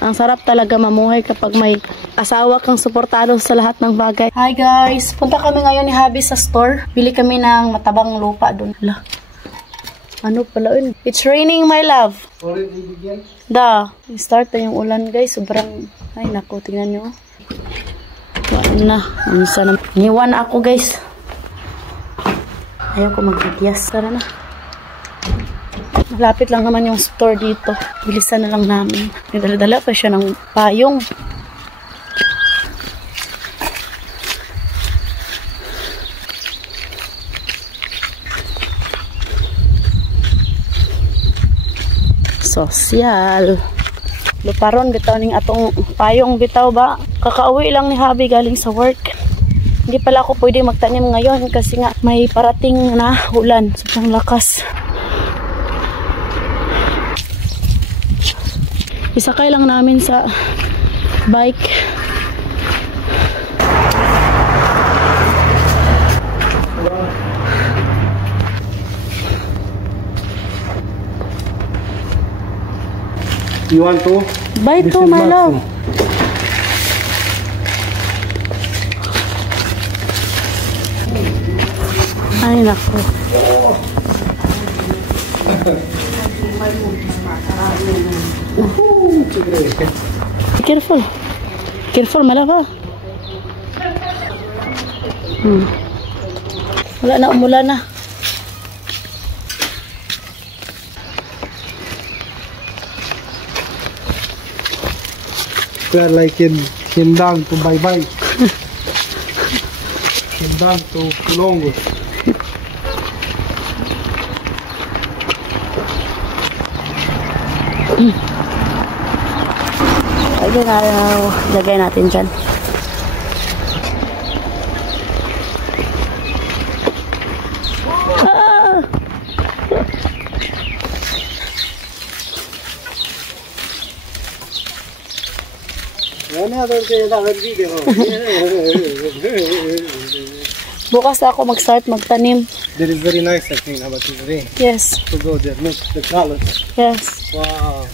Ang sarap talaga mamuhay kapag may asawa kang suportado sa lahat ng bagay. Hi guys! Punta kami ngayon ni Habi sa store. Bili kami ng matabang lupa doon. Ano pala yun? It's raining, my love. Start na yung ulan guys. Sobrang, ay naku, tingnan nyo. Wala na. Niwan ako guys. Ayaw ko magbigyas. Tara na. Malapit lang naman yung store dito. Bilisan na lang namin. Nagdala-dala pa siya ng payong. Sosyal. Luparon bitaw ning atong payong bitaw ba. Kakauwi lang ni Habi galing sa work. Hindi pala ako pwede magtanim ngayon kasi nga may parating na ulan. Sobrang lakas. Isakay lang namin sa bike. You want to? Buy to, my love. Ay, naku. Be careful. Careful, my love. Wala na, umulan na. We are like in Hindang to Bye-Bye. Hindang to Kulongo. Ayun na, lagay natin dyan. Bukas ako mag-start magtanim. That is very nice, I think, about this rain. Yes. To go there, look, the colors. Yes. Wow.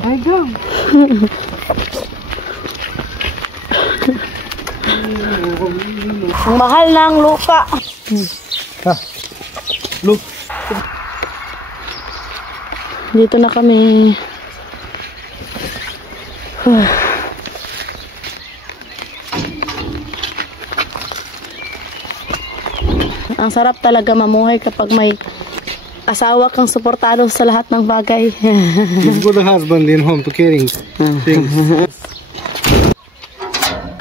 I go. Ang mahal ng lupa. Look. Dito na kami. Ang sarap talaga mamuhay kapag may asawa kang suportado sa lahat ng bagay. You've got a husband in home to caring things.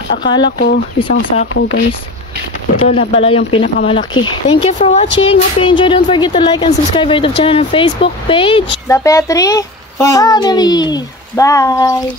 Akala ko isang sako guys. Ito na pala yung pinakamalaki. Thank you for watching. Hope you enjoyed. Don't forget to like and subscribe our YouTube channel and Facebook page. The Petri Family. Bye.